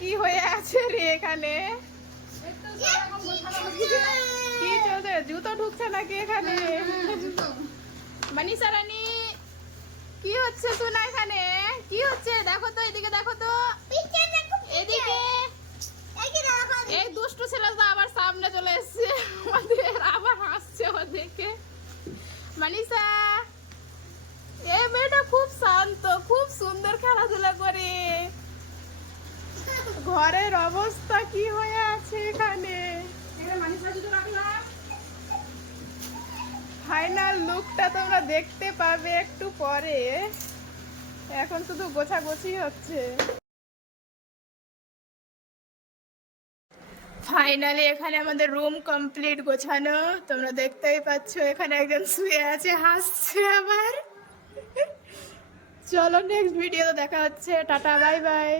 কি হয়ে আছে রে এখানে? কি চলছে? জুতো ঢুকছে নাকি এখানে? মানিষা রানী কি হচ্ছে শোনা এখানে? কি হচ্ছে দেখো তো, এদিকে দেখো তো, এদিকে। এই দুষ্টু ছেলে তো আবার সামনে চলে এসছে আমাদের, আবার হাসছে ও দেখে। মানিষা, এই মেয়েটা খুব শান্ত, খুব সুন্দর খেলাধুলা করে। ঘরের অবস্থা কি হয়ে আছে এখানে? ফাইনাল লুকটা তোমরা দেখতে পাবে একটু পরে। এখন শুধু গোছাগুছি হচ্ছে। ফাইনালি এখানে আমাদের রুম কমপ্লিট গোছানো। তোমরা দেখতেই পাচ্ছ এখানে একজন শুয়ে আছে, হাসছে আবার। চলো নেক্সট ভিডিও দেখা হচ্ছে। Tata, bye bye.